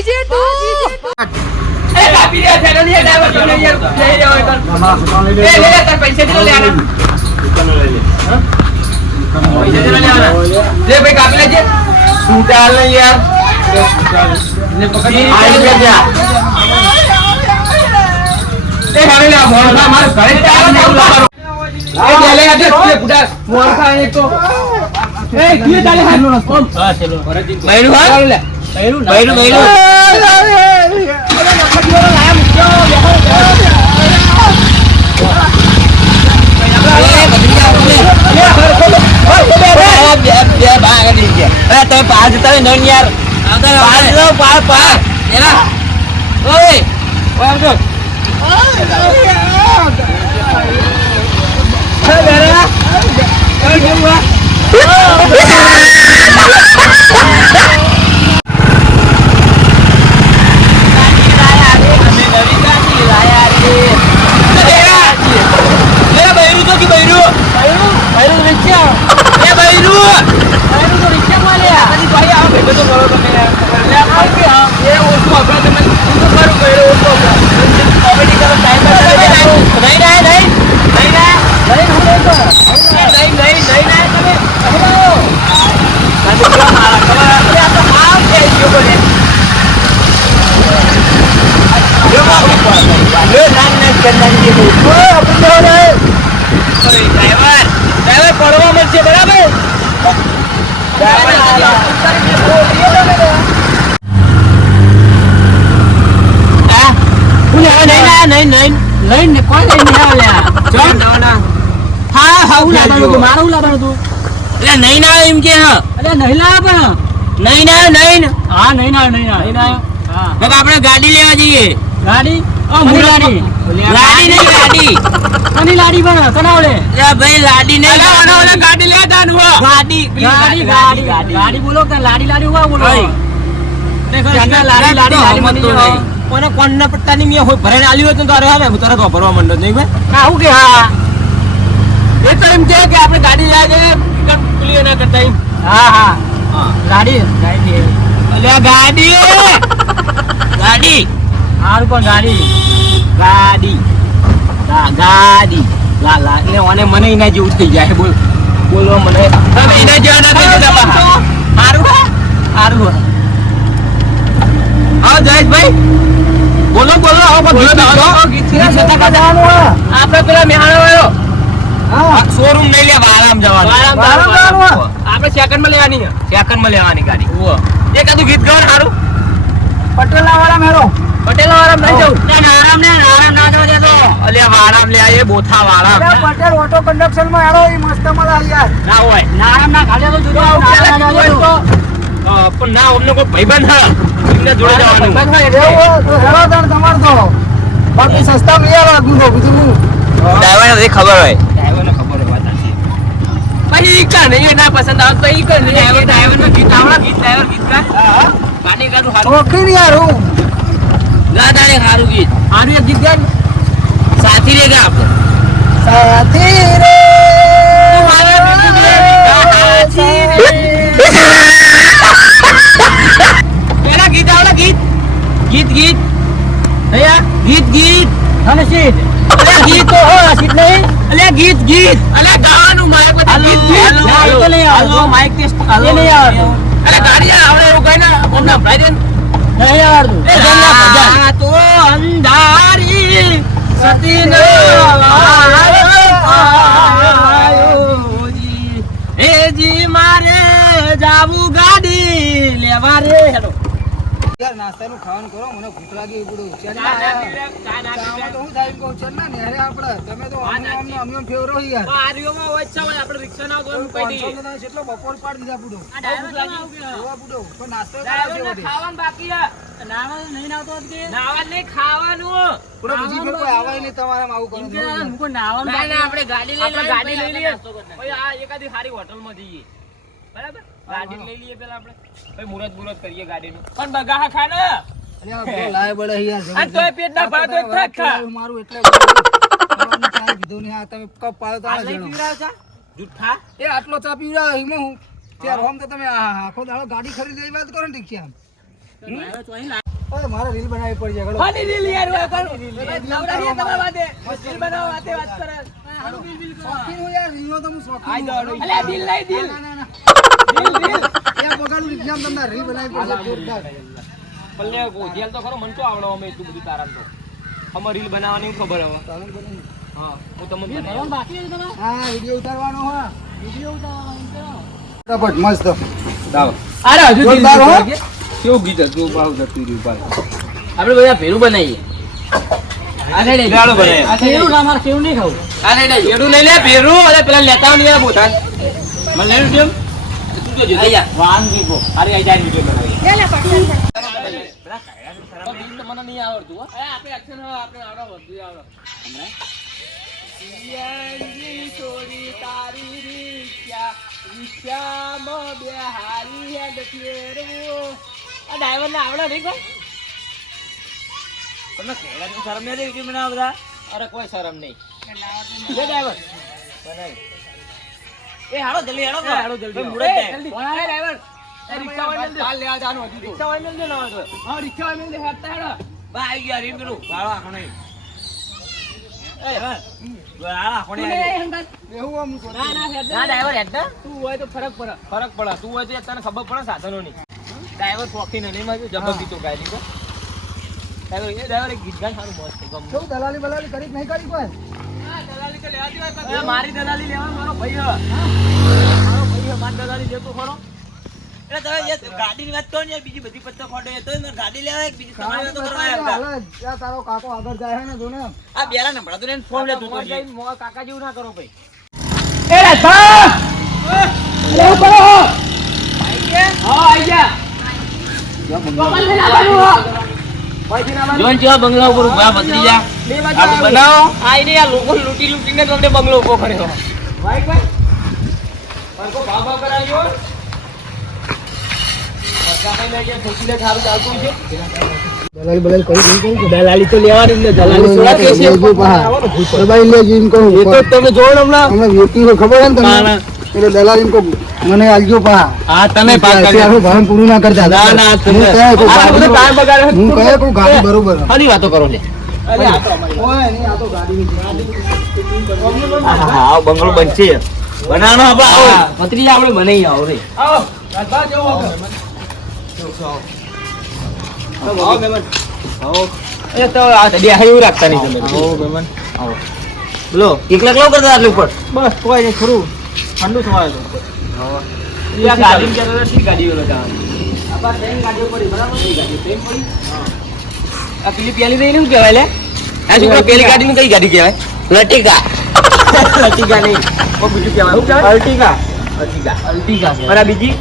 GJ તું એ કાપી દે છે ને ડ્રાઈવર તો લઈ યાર લઈ રહ્યો તો એ લે તાર પૈસા તો લે આના દુકાન લઈ લે હા પૈસા તો લે આના લે ભાઈ કાપી લેજે સુટાલ ને યાર ને પકડી આવી જા એ હવે લે મોરખા માર ઘરે ચાલ ને ઉલારો એ લે આજે તું બુડા મોરખા એક તો એ કીએ ચાલે હાથ નો રસ્તો હા ચલો બૈરું હા લે બૈરું ડ્રાઈવર પડવા મળશે બરાબર આપડે ગાડી લેવા જઈએ ગાડી લાડી પણ કનાવલે ભાઈ લાડી નહીં ગાડી લે ગાડી બોલો કે લાડી બોલો કોને કોણના પટ્ટાની મે હોય ભરાઈને આલી હોય તો તારે હવે તરત વાપરવા માંડો નહીં ભાઈ આવું કે હા એ તો એમ કે આપણે ગાડી લઈ જઈએ ટિકટ ક્લિયર ના કરતા એમ હા ગાડી અલ્યા ગાડી હાર કોણ ગાડી લા એટલે ઓને મને એના જેવું થઈ જાય બોલવા મને તમે એના જેવા ના થઈ જતા હારું હા જયેશભાઈ બોલો આપણે પેલા મેહાણો વાળો શોરૂમ નહીં લે વારામ જવાનું આપણે સેકન્ડ માં લેવાની ગાડી એકાદું ગીત ગાવ સારું પટેલા વાળા મેરો નહીં જવું આરામ ના જવા દેતો અલ્યા વારામ લે એ બોથા વાળા પટેલ ઓટો કન્ડક્શન માં હેરો ઈ મસ્ત મજા યાર ના હોય આરામ ના ગાડે તો જુદો પણ ના અમને કોઈ ભાઈબંધ હા એમને જોડે જવાનું તો હેરો દણ તમાર તો બાકી સસ્તા લઈ આવા ગુનો બીજું ડ્રાઈવરને ખબર હોય વાત છે પછી ઈ કા નહીં ના પસંદ આવે તો ઈ કર ડ્રાઈવર નો ગીત ગા ગાડી ગાડું હારું ઓકે ને યાર હું ગાડાને હારું ગીત આનું એક ગીત ગાડ સાથી રે ગા આપણે સાથી રે પેલા ગીત આવડા ગીત ભૈયા ગીત અને સીટ અલ્યા ગીત તો સીટ નહીં અલ્યા ગીત અલ્યા ગાવાનું માઈક પર ગીત હાલો માઈક ટેસ્ટ હાલો નહીં આવડતું અલ્યા ગાડી આવડે એવું કઈ ના ઓમને ભરાઈ દે નહીં આવડતું એ જલ્લા ભજન તો અંધારી સતીન આયોજી એ જી મારે જાવું ગાડી લેવા રે હેડો યાર નાસ્તાનું ખાવાનું કરો મને ભૂખ લાગી પડું ચા ના તો હું થાય કહું ચા ના ને અરે આપણે તમે તો અમને ફેવરો યાર આરીઓમાં ઓછા હોય આપણે રિક્ષા ના કોઈ કઈ નહીં કેટલો બપોર પાડ દીધા પૂડો આ ડાયરેક્ટ લાગી ઓવા પૂડો પણ નાસ્તો કરાવજો ખાવાનું બાકી હે નાવા નહીં નાવતો કે નાવા નહીં ખાવાનું પૂડો બીજી ફેર કોઈ આવાય નહીં તમારામાં આવું કરો મુકો નાવાનું ના આપણે ગાડી લઈ લઈએ ભાઈ આ એકાદી સારી હોટલમાં જઈએ બરાબર ગાડી લઈ લઈએ પેલા આપણે ભાઈ મુરત કરીએ ગાડીનું પણ બગાહા ખા ને અલ્યા લાય બડે યાર આ તોય પેટ ના ભરા તો થાક ખા મારું એટલે ચા કીધું ને આ તમે કપ પાયો તો આ પીવરાવ ચા જૂઠા એ આટલો ચા પીવરાવ એમાં હું ત્યાર હોમ તો તમે આખો દાડો ગાડી ખરીદી વાત કરો ને ઠીક છે ઓય મારે રીલ બનાવવી પડશે ઘણો ફની રીલ યાર ઓય કરું નવરાત્રી તમારા વાતે રીલ બનાવવા વાતે વાત કરે હારું બિલ શોખીન હું યાર રીલનો તો હું શોખીન આઈ દો અલે દિલ લઈ દિલ ના દિલ દિલ એ બગાડું એક્ઝામ તમને રીલ બનાવવી પડશે જોરદાર પલ્લે ગોજિયાલ તો ખરો મન તો આવડો અમે એટલું બધું તારામ તો અમાર રીલ બનાવવાની ખબર હવે હા હું તમને બનાવું બાકી છે તમારે હા વિડિયો ઉતારવાનો હા વિડિયો ઉતારવાનો ફટાફટ મસ્ત દાવ અરે હજુ જોરદાર હો કેવું ગીત હતું બાહુ જતી રહ્યું પાલ આપણે બધા ભેરું બનાવીએ આ સાઈડે ગાળો બનાવીએ આ ભેરું ના માર કેવું નહીં ખાવું આ સાઈડે ભેરું લઈ લે ભેરું અને પેલા લેતા નહીં આ બોથા મને લેવું કેમ તું તો જોઈ આયા વાંગી ગો અરે આઈ જાય વિડિયો બનાવી લે લે પટકન મને નહીં આવડતું હો આપણે એક્શન આપણે આવડો બધું આવડો હમણાં યંજી છોરી તારી રીક્ષા રિક્ષામાં બે હારી હેડ ફેરવું આ ડ્રાઈવર ને આવડે નહીં કોઈ તમને કહેલા તો શરમ નહીં દેવી મને બધા અરે કોઈ શરમ નહીં જે ડ્રાઈવર એ હાડો જલ્દી હાડો જલ્દી મુડે જલ્દી કોણ આવે ડ્રાઈવર એ રિક્ષા વાળા જલ્દી હાલ લેવા જાનો હતી રિક્ષા વાળા જલ્દી ના આવે હા રિક્ષા વાળા જલ્દી હેડતા હેડો બા આવી ગયા રીમ કરું વાળો આખો નહીં એ વાળા આખો નહીં એવું આમ ના ડ્રાઈવર હેડતા તું હોય તો ફરક પડે તું હોય તો તને ખબર પડે સાધનો ની ડ્રાઈવર શોખીન નહીં માં જબર ગીતો ગાય લીધો ડ્રાઈવર એક ગીત ગાય સારું મસ્ત ગમ શું દલાલી બલાલી કરી નહીં કરી કોઈ હા દલાલી તો લેવા દીવા મારી દલાલી લેવા મારો ભાઈ મારી દલાલી લેતો ખરો એટલે તમે જે ગાડીની વાત કરો ને બીજી બધી પત્તો ખોટો એ તો ગાડી લેવા એક બીજી તમારી વાત કરવા આ તારો કાકો આગળ જાય છે ને જો ને આ બેરા નંબર તો ને ફોન લે તું કરી મો કાકા જેવું ના કરો ભાઈ એ રાધા લે કરો આઈ ગયા હા આઈ ગયા જોન જેવા બંગલા ઉપર ઉભા બદલી જા આપણે બનાવો આઈને આ લોકો લૂટી લૂટીને તમને બંગલો ઉભો કર્યો ભાઈ ભાઈ પરકો ભાવ કરાવ્યો પચાસ લઈ ગયા ખુશી લે સારું ચાલતું છે દલાલી બલાલી કરી નહીં કહું દલાલી તો લેવાની ને દલાલી સોડા કે છે દબાઈ લે જીન કહું એ તો તમે જોણ હમણાં વ્યક્તિ કો ખબર હે ને તમને એટલે દલાલી કો મને આલજો પા હા તમે પાક કરી આખું ભાન પૂરું ના કરતા ના ના તમે આ બધું ટાઈમ બગાડે હું કહે કો ગાડી બરોબર ખાલી વાતો કરો લે અરે આ તો અમારી ઓય નહીં આ તો ગાડી હા બંગલો બનશે બનાવવાનો આપણે આવો પત્રી આપણે બનાવી આવો રે આવો ગાધા જેવો આવો મહેમાન આવો એ તો આ બે હાયું રાખતા નહીં તમે આવો મહેમાન આવો બોલો એકલા એકલા કરતા આટલે ઉપર બસ કોઈ નહીં ખરું ઠંડુ થવાય તો આવો આ ગાડી કે ઠીક ગાડીઓ લગા આપા ટ્રેન ગાડીઓ પડી બરાબર ની ગાડી ટ્રેન પડી હા આ પેલી પેલી દઈને શું કહેવાય લે આ છોકરા પેલી ગાડીની કઈ ગાડી કહેવાય લટિકા લટિકા નહીં ઓ બીજું કહેવાય શું કહેવાય અલ્ટિકા અલ્ટિકા બરાબર બીજી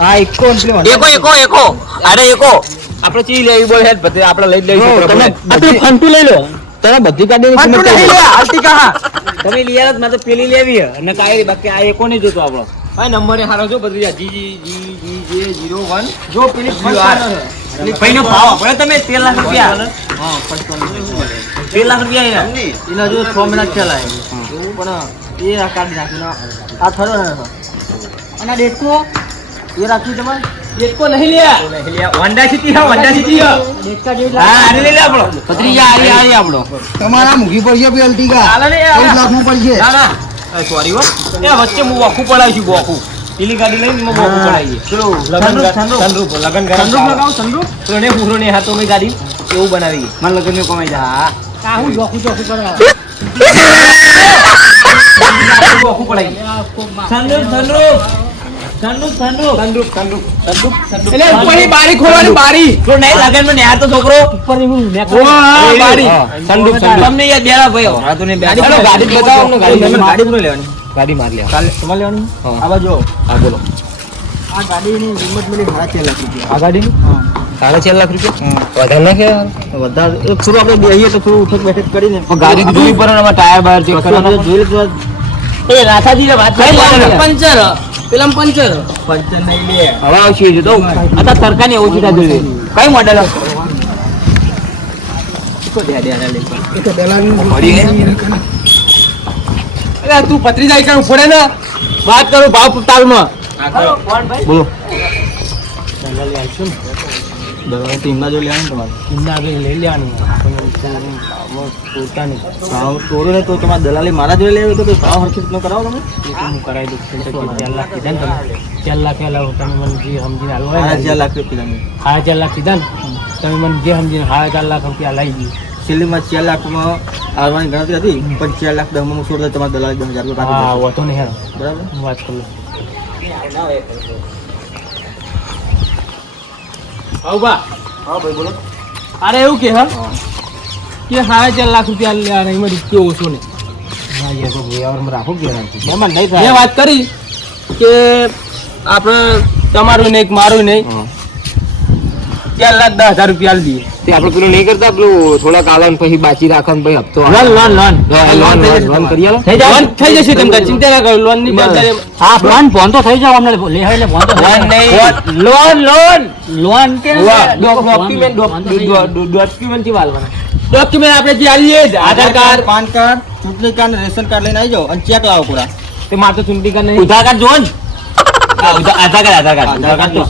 હા એકો એકો અરે એકો આપણે ચી લેવી બોલ હેડ બધે આપણે લઈ લઈશું તમે ફંટુ લઈ લો તમે બધી ગાડીની કિંમત લઈ લે અલ્ટિકા હા તમે લઈ આવ્યા મારે તો પેલી લેવી અને કાઈ બાકી આ એકો નહીં જોતો આપણો હા નંબર હારો જો બધી G01 જો પેલી ભાઈનો ભાવ આપણે તમે 13 લાખ રૂપિયા હા 13 લાખ રૂપિયા એના જો 6 મહિના ચાલાય એવું પણ એ આ કાર્ડ નાખીને આ થરો ને અને ડેટકો એ રાખી તમારે ડેટકો નહીં લે હોન્ડા સિટી ડેટકા જેવી હા આને લઈ લે આપણો પત્રીજા આરી આપણો તમારા મુખી પડશે પે અલ્ટિકા 14 લાખ નું પડશે ના ના સોરી હો એ વચ્ચે હું વાખું પડાવી છું વાખું પેલી ગાડી લઈને હું વાખું પડાવીએ ચલો લગન લગાવ સનરૂફ તો ને પૂરો ને હાથો મે ગાડી એવું બનાવીએ માર લગન મે કમાઈ જા હા હું વાખું કરવા વાખું પડાવી સનરૂફ એટલે ઉપરની બારી ખોલવાની બારી તો નહીં લગન માં યાર તો છોકરો ઉપરની હું બારી સનરૂફ તમને યાર બેરા ભાઈ હા તો ને ગાડી બતાવો ને ગાડી તો લેવાની ગાડી માર લે કાલે તમારે લેવાની આવા જો હા બોલો આ ગાડીની કિંમત મળી 4.5 લાખ રૂપિયા આ ગાડીની હા 4.5 લાખ રૂપિયા વધારે ના કે વધારે એક થોડું આપણે બેહીએ તો થોડું ઉઠક બેઠક કરીને ગાડી જોઈ પર એમાં ટાયર બાર ચેક કરવાનું જોઈ લે એ રાથાજી વાત પંચર પેલા પંચર નહીં લે હવે આવશે જો તો આ તરકાની ઓછી થાય જોઈએ કઈ મોડેલ કો દે લે એક દલાલી મળી અરે તું પત્રી જાય કે પડે ને વાત કરું ભાવ તાલમાં બોલો દલાલી ટીમના જો લેવાનું તમારે એમના આગળ લઈ લેવાનું તોડતા નહીં ભાવ તોડો ને તો તમારે દલાલી મારા જોડે લેવી તો ભાવ હરખી રીતનો કરાવો તમે એ તો હું કરાવી દઉં 4 લાખ કીધા ને તમે 4 લાખ લાવો તમે મને જે સમજીને હાલો 4 લાખ રૂપિયા તમે 4 લાખ કીધા ને તમે મને જે સમજીને 4 લાખ રૂપિયા લઈ ગઈ છેલ્લીમાં 4 લાખમાં આવવાની ગણતરી હતી પણ 4 લાખ 10 માં છોડ દે તમારે દલાલી 10,000 રૂપિયા હા વાતો નહીં હેરો બરાબર હું વાત કરું હા ભાઈ બોલો અરે એવું કે હા કે 4 લાખ રૂપિયા લેવાના એમાં રૂપિયો ઓછો ને હા યાર તો વ્યવહારમાં રાખો ગેરંટી એમાં નહીં મેં વાત કરી કે આપણે તમારું નહીં મારું નહીં 4,10,000 રૂપિયા આલી દઈએ તે આપણે પેલું નહીં કરતા પેલું થોડાક આલન પછી બાકી રાખવાનું પછી હપ્તો લોન કરી આલો થઈ જશે તમને ચિંતા ના કરો લોન ની જવાબદારી હા ફોન તો થઈ જાવ અમને લેહાઈને ફોન તો લોન કે ડોક્યુમેન્ટ થી વાલવાના ડોક્યુમેન્ટ આપણે જે આલીએ આધાર કાર્ડ પાન કાર્ડ ચૂંટણી કાર્ડ રેશન કાર્ડ લઈને આવી જાઓ અને ચેક લાવો પૂરા તે મારે તો ચૂંટણી કાર્ડ નહીં આધાર કાર્ડ જોવો ને આધાર કાર્ડ તો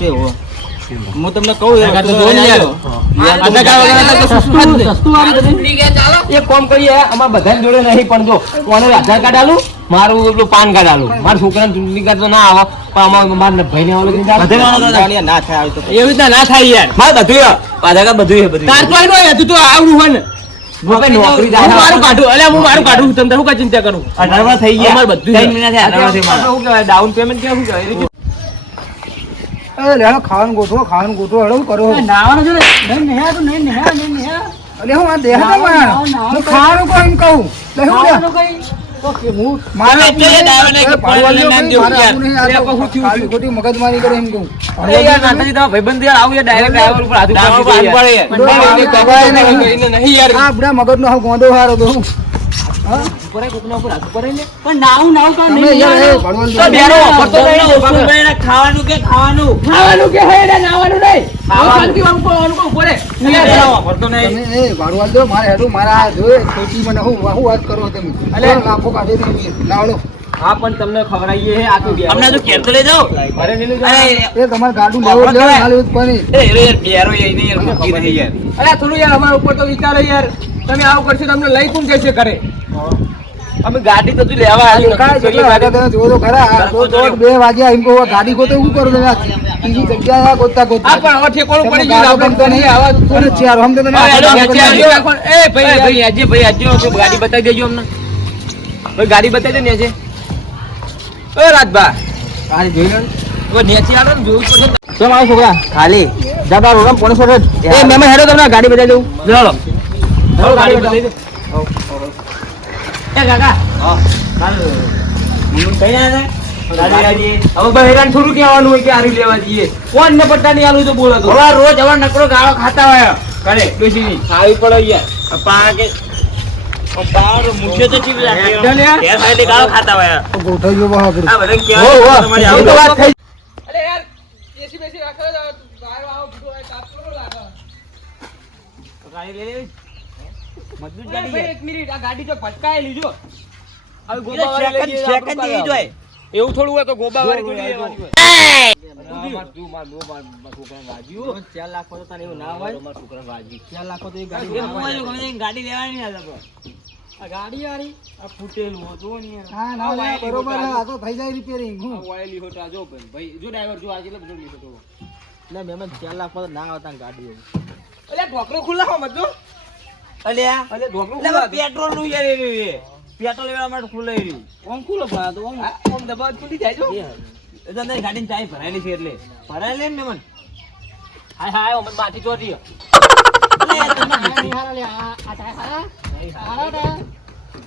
હું તમને કહું આધાર કાર્ડ તો જોવો ને યાર આધાર કાર્ડ વગર તો સસ્તું જ નહીં. એક કામ કરીએ અમાર બધાની જોડે નહીં પણ જો કોને આધાર કાર્ડ આલું મારું પેલું પાન કાર્ડ આલું મારા છોકરાને ચૂંટણી કાર્ડ તો ના આવે પણ મારા ભાઈને આવું ના થાય આવી તો એવી રીતના ના થાય યાર મારે બધું આધાર કાર્ડ બધું તાર તો આઈ નો તું તો આવડું હોય ને નોકરી હું મારું કાઢું અલ્યા હું મારું કાઢું તમને શું કઈ ચિંતા કરું 18 માં થઈ ગયા અમારે બધું 3 મહિના થયા 18 માં શું કહેવાય ડાઉન પેમેન્ટ કેવું કહેવાય લેણો ખાવાનું ગોઠવો હળવું કરો નાવાનું છે ને નહીં નહીં અલે હું આ દેહા હું ખાવાનું કોઈ એમ કહું લે હું ખોટી મગજમારી કરે એમ કહું આ બધા મગજ નો હાવ ગોંડો હારો તો હું ખાવાનું કે ભાડું દો મારે હેડું મારા જોઈ ખોટી મને હું વાત કરો તમે લાખો કાઢે લાવડો હા પણ તમને ખવડાવીએ હે આ તો બે અમને તો કેર તો લઈ જાઓ અરે નહીં લઈ અરે એ તમારે ગાડું લેવો હાલ કોઈ યાર મૂકી નહીં યાર અરે થોડું યાર અમારા ઉપર તો વિચારો યાર તમે આવું કરશો તમને લઈ કોણ જશે કરે અમે ગાડી તો તું લેવા આવી તમે જોવો તો ખરા 2 વાગ્યા એમ કહો ગાડી ગોતે શું કરો તમે બીજી જગ્યાએ ગોતતા આ પણ હવે ઠેકોણું પડી ગયું આપણે તો નહીં આવા હમ તો એ ભાઈ આજે ગાડી બતાવી દેજો અમને ભાઈ ગાડી બતાવી દે ને આજે ઓ રાજભા આ જોઈ લો નેચી આડો ને જોવું પડશે કેમ આવો છોકરા ખાલી જબા રોડમ પોણે છોડે એ મેમન હેડો તમને ગાડી બતાવી દઉં ચાલો ગાડી બતાવી દે એ કાકા હા હાલ કઈ ના હવે બહેરાન થોડું કહેવાનું હોય કે આરી લેવા જઈએ કોણ ને પટ્ટા નહીં આલું તો બોલો તો હવે રોજ હવે નકરો ગાળો ખાતા હોય કરે બેસી નહીં ખાવી પડે યાર પા કે પાર મુખ્ય તો ચીજ રાખે એકદમ યાર. યાર સાઈડે ગાળો ખાતા હોય ગોઠવ્યો બહા આ બધા હો, કેવા હો. તમારી એ આવું તો વાત થઈ અરે યાર બેસી બેસી રાખો બહાર આવો બધો કાપ કરો લાગો ગાડી લઈ લેવી મજબૂત અરે ગાડી ભાઈ, છે એક મિનિટ આ ગાડી તો ભટકાયેલી જો હવે એટલે ગોબાવાળી લઈ જઈએ સેકન્ડ આપણું જેવી જ હોય એવું થોડું હોય કે ગોબાવાળી થોડી લેવાની હોય ચાર લાખ તો તને એવું ના હોય 4 લાખ તો એ ગાડી એ મોબાઈલ ગમે તે ગાડી લેવાની નહીં આ લોકો. આ ગાડી યારી આ ફૂટેલું હતું ને યાર હા ના ના બરોબર આ તો થઈ જાય રિપેરિંગ હું આ વાયેલી હોટા જો ભાઈ જો ડ્રાઈવર જો આ કેટલો બધો લીધો તો એટલે મેમન 4 લાખ તો ના આવતા ગાડી અલ્યા ઢોકરો ખુલ્લા હો મત અલ્યા અલે ઢોકળું એટલે ખુલ્લા પેટ્રોલ નું યાર એ રહ્યું છે. પેટ્રોલ લેવા માટે ખુલ્લું એ રહ્યું. ઓમ ખુલ્લો પણ આ તો ઓમ ઓમ દબાવ ખુલી જાય જો એ તો અંદર ગાડીની ચાવી ભરાયેલી છે એટલે ભરાયેલી ને મન હાય હાય ઓમ માટી ચોરી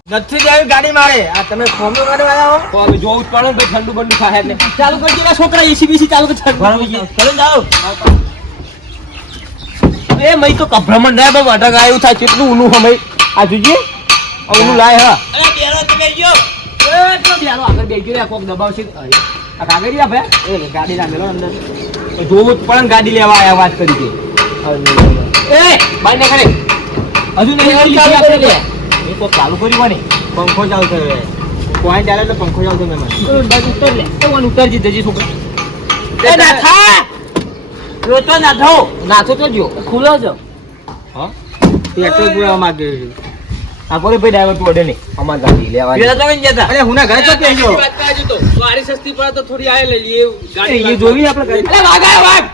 નથી દેવી ગાડી મારે આ તમે ફોર્મ કાઢવા આવ્યા હો તો હવે જોવું જ પડે ને ભાઈ ઠંડુ બંડુ ખાય એટલે ચાલુ કરજો ના છોકરા એસી બીસી ચાલુ કર ચલો જાઓ એ મઈ તો કભ્રમણ ના બાબા અટક આવ્યું થાય કેટલું ઊનું હમય આ જોજે આ ઊનું લાય હા અરે બેરો તમે જો એ તો બેરો આગળ બેસી ગયો કોક દબાવશે આ કાગળી આપે એ ગાડી નાખેલો અંદર તો જોવું જ પડે ને ગાડી લેવા આયા વાત કરી છે એ બાર ને કરે હજુ નહીં ચાલુ કરી લે એ તો ચાલુ કર્યું કોને પંખો ચાલુ થયો કોઈ ચાલે તો પંખો ચાલુ થયો મેમન ઉતર લે તો ઉતરજી જજી છોકરા એ ના થા જો તો ના થો નાથો તો જો ખુલ્લો છો હા પેટ્રોલ પૂરા માંગે છે આ બોલે ભાઈ ડ્રાઈવર તું અડે નહીં અમાર ગાડી લેવાની પેલા તો કઈ જતા અરે હું ના ઘરે તો કેજો વાત કાજુ તો આરી સસ્તી પડે તો થોડી આય લઈ લઈએ ગાડી એ જોવી આપણે ગાડી અરે વાગા વાગ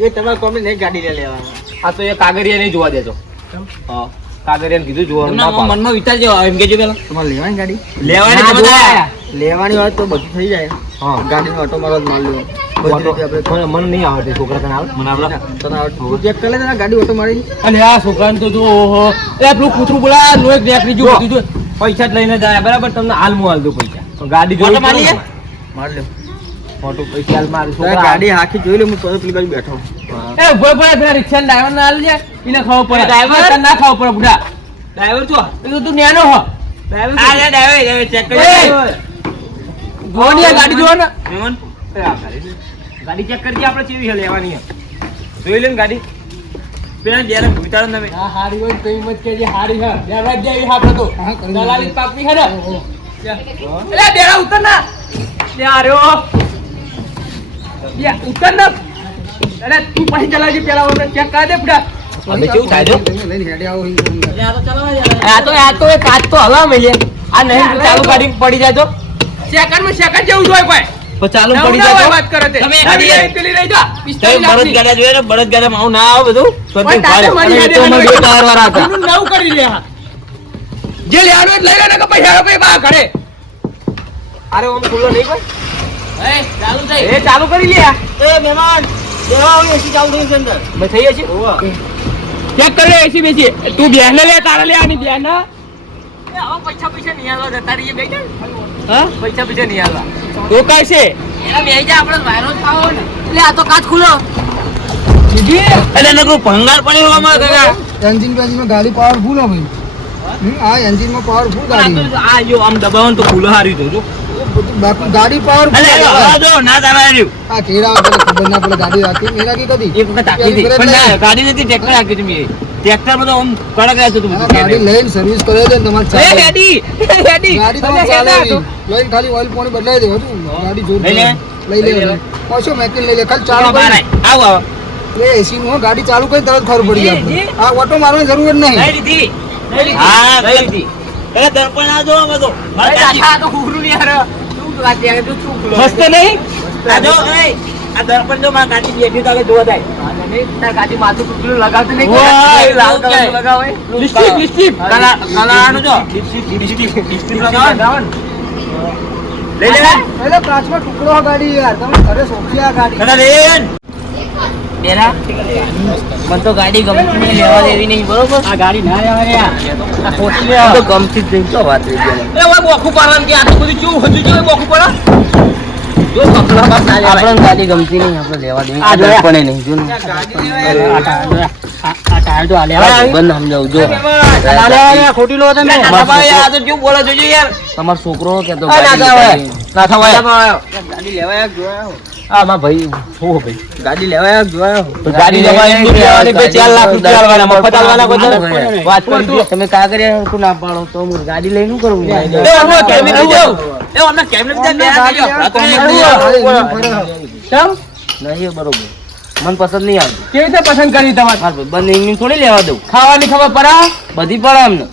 એ તમારે કોમે નહીં ગાડી લેવાની આ તો એ કાગરિયા નહીં જોવા દેતો હા કાગરિયાને કીધું જોવા ના પાડો મનમાં વિચાર જેવો એમ કેજો પેલા તમારે લેવાની ગાડી લેવાની ના, તમે જોવા આયા. આયા. લેવાની હોય તો બધું થઈ જાય હા ગાડીનો ઓટો મારો જ માર લેવો બધી રીતે આપણે મને નહીં આવડતી છોકરા તને આવડે મને આપડા તને આવડતું તું ચેક કરી લે તને ગાડી ઓટો મારી અને આ છોકરાને તો જો ઓહો એ પેલું કૂતરું બોલા લોહી દેખરી જો બધું જો પૈસા જ લઈને જાય બરાબર તમને હાલ હું હાલ દઉં પૈસા પણ ગાડી જોઈ ઓટો મારી લે? માર લે મોટું પૈસા હાલ મારું તારે છોકરા ગાડી હાકી જોઈ લે હું તો પેલી બાજુ બેઠો એ ઉભો પડે પેલા રિક્ષા ડ્રાઈવર ના હાલ જાય એને ખબર પડે ડ્રાઈવર? તને ના ખબર પડે બુઢા ડ્રાઈવર છો એ તો તું ન્યાનો હો આ લે ડ્રાઈવર ચેક એ! કરી જોવો ને આ ગાડી જોવો ને મેમન ગાડી ચેક કરી આપણે કેવી છે લેવાની છે જોઈ લે ને ગાડી પેલા ડેરા વિચારો તમે હા હારી હોય કઈ મત કેજે હારી છે લેવા જ જાય આપણે તો હા, કરી દલાલી પાપની છે ને એટલે બેડા ઉતર ના લે આર્યો યા ઉતર ના અરે તું પછી ચલાવજી પેલા ઓને ચેક કરી દે બુઢા હવે કેવું થાય જો? લઈને હેડે આવો અહીં. આ તો એ કાચ તો હલા મેલે આ નહીં તો ચાલુ ગાડી પડી જાય તો સેકન્ડ જેવું જ હોય કોઈ તો ચાલુ પડી જાય તો વાત કરે તે તમે ગાડી ગાડી પેલી લઈ જા તમે 45 બળદ ગાડા જોયા ને બળદ ગાડામાં આવું ના આવે બધું ઓય તાતે મારી અરે ગાડી તો મને બે ટાયર વાળા હતા એનું નવું કરી લે હા જે લેવાનું એ જ લઈ લે ને કે ભાઈ હેરો ભાઈ બા ઘરે અરે ઓમ ખુલ્લો નહીં કોઈ એ ચાલુ થઈ એ ચાલુ કરી લે એ મહેમાન દેવા એસી ચાલુ થઈ છે અંદર મેં થઈ છે ચેક કરી લે એસી બેસી તું બેન લે તારા લે આની બેન એ હવે પૈસા નહીં આલવા જતા રહીએ બે જણ હા પૈસા નહીં આલવા તો કાય છે એના બે જા આપણે વાયરો થાવો ને એટલે આ તો કાચ ખુલ્લો જીજી એટલે નકરું ભંગાર પડ્યો અમાર કાકા એન્જિન બેન્જિનમાં ગાડી પાવરફુલ હો ભાઈ આ એન્જિનમાં પાવરફુલ ગાડી આ જો આમ દબાવન તો ખુલ્લો હારી તો જો બાકી ગાડી પાવરફુલ અલે આ જો ના તારા હાર્યું આ કેડા પેલા ખબર ના પડે ગાડી રાખી એના કી કદી એક વખત આખી હતી પણ ના ગાડી નથી ટ્રેક્ટર આખી હતી મેં ટ્રેક્ટર માં તો આમ કડક રહેતું હતું આ બધું ગાડી લઈને સર્વિસ કરે છે ને તમારે એ ચાલે રેડી રેડી ગાડી તમારે ચાલે એવી. લઈને ખાલી ઓઇલ પાણી બદલાઈ દેવું હતું ગાડી જોર લઈ લે. લઈ લે ઓછો મેકિન લઈ લે ખાલી ચાલુ ચાલો બહાર કરી આય. આવો આવો એ એસી નું હો, ગાડી ચાલુ કરી તરત ખબર પડી જાય આપણે. આ ઓટો મારવાની જરૂર જ નહીં લઈ લીધી હા લઈ લીધી એટલે દર્પણ આ જો અમે તો આ તો ખુખરું નહીં યાર શું વાત યાર તું શું ખુલો મસ્ત નહીં આ જો એ આ દર્પણ જો માં ગાડી બેઠી તો હવે જોવા જાય તાર ગાડી માથું ખુખરું લગાવતું નહીં ઓય, લાલ એવું કલર ક્યાંય. લગાવે લિપસ્ટિક, લિપસ્ટિક કલાનું જો લિપસ્ટિક લગાવો ને. લઈ લે એટલે કાચમાં ટુકડો હો ગાડી યાર તમે ઘરે સોંપી આ ગાડી કદા લેન બેરા મને તો ગાડી ગમતી નહીં લેવા દેવી નહીં બરોબર આ ગાડી ના લેવા યાર આ ખોટી લેવા તો ગમતી જ નહીં તો વાત રહી ગઈ એ ઓય બોખું પાડવાનું કે આ તો બધું ચૂ હજુ જો બોખું પાડો જો કપડા બાપ ના લેવાય આપણને ગાડી ગમતી નહીં આપણે લેવા દેવી આ પણ નહીં જો આ ટાયર તો આ લેવા બંધ સમજાવું જો ના લેવા ખોટી લો તમે આ ભાઈ આ તો કેવું બોલે જોજો યાર તમારો છોકરો કે તો ના થવાય ના થવાય ગાડી લેવાય જોયા હા માં ભાઈ શું ભાઈ ગાડી લેવાય જોયા તો ગાડી લેવા એમ લેવાની બે 4 લાખ રૂપિયા આલવાના મફત આલવાના કોઈ તને વાત કરી તમે કાગરિયા તું ના પાડો તો હું ગાડી લઈને શું કરું એ અમે કેમે લઈ જાવ એ અમને કેમે લઈ જાવ આ તો કેમ નહીં બરોબર મન પસંદ નહીં આવતું કેવી રીતે પસંદ કરી તમારે મારે બંધ ઇંગ્લિશ થોડી લેવા દઉં ખાવાની ખબર પડે બધી પડે અમને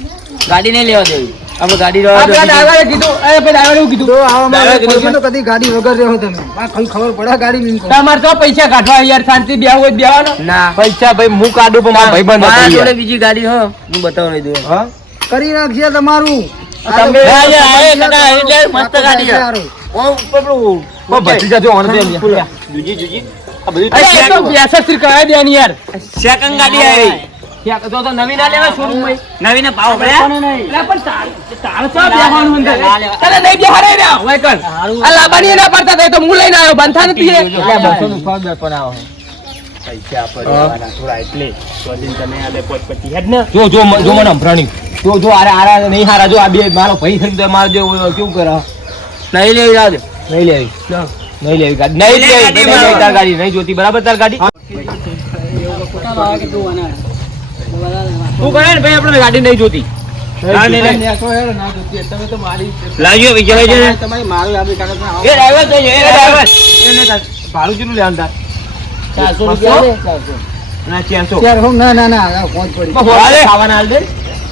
ગાડી નહીં લેવા દેવી આપણે ગાડી આપણા ડ્રાઈવરે કીધું એ ભાઈ ડ્રાઈવરે એવું કીધું તો કદી ગાડી વગર રહ્યો તમે આ ખબર પડે ગાડી નહીં તમારે તો પૈસા કાઢવા યાર શાંતિ બેહવું હોય તો બેહવાનો ના પૈસા ભાઈ હું કાઢું પણ મારા ભાઈબંધ હતો મારા જોડે યાર. બીજી ગાડી હો હું બતાવી દઉં હા? કરી નાખશે તમારું તમે હા, યાર, એ કદા એટલે મસ્ત ગાડી છે. ઓ ઉપર પેલું ઓ ભત્રીજા જો ઓન દે જુજી જુજી આ બધું અરે એ તો 62 કરાવી દેવાની યાર સેકન્ડ ગાડી આવી ક્યાં તો નવી ના લેવા શોરૂમ માં નવીને ભાવ પડ્યા એટલે પણ તારે તો બેહવાનું અંદર તને નહીં બેહાડે રે હોય કર આ લાબાની ના પડતા તે તો હું લઈને આવ્યો બંધા નથી એ પૈસા પડવાના થોડા એટલે સ્વાધીન તને આલે 5 હેડ ને જો જો જો મને અંભરાણી જો આરા નહીં હારા જો આ બે મારો ભાઈ થઈ તો મારો જો કેવું કરે નહીં લેવી જાવ નહીં લેવી નહીં લેવી ગાડી નહીં લેવી તાર ગાડી નહીં જોતી બરાબર તાર ગાડી તું કરે ને ભાઈ આપણે ગાડી નહીં જોતી હા, નહીં, નહીં. નેસો હેડો ના જોતી. તમે તો મારી લાવજો બીજા લઈ જજો. તમારી મારું આપી કાઢો ના એ ડ્રાઈવર તો છે, એ ડ્રાઈવર. ભાડું કેટલું લેવાનું તાર? 400 રૂપિયા લે 400. ના 400. ચાર હોમ ના ના ના આ પહોંચ પડી હોળે ખાવાના હાલ દે.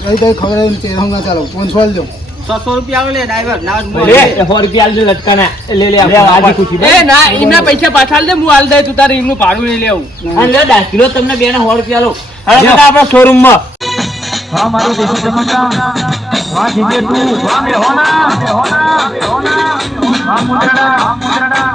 અહીં તો ખબર આવી ચાર હોમ ના ચાલો ફોન છોડ દો 600 રૂપિયા આવે લે ડ્રાઈવર ના જ લે, બોલે. 100 રૂપિયા આલજો લટકાના. લે, લે, લે, આજે આ ખુશી એ ના એમના પૈસા પાછા આલ દે હું હાલ દે તું તારે એમનું ભાડું લઈ લેવું અને લે 10 કિલો તમને બેને 100 રૂપિયા લો. હવે બધા આપણા શોરૂમમાં હા મારું દેશી ટમાટા વાહ જીજે તું વાહ મે હોના વાહ મુદ્રડા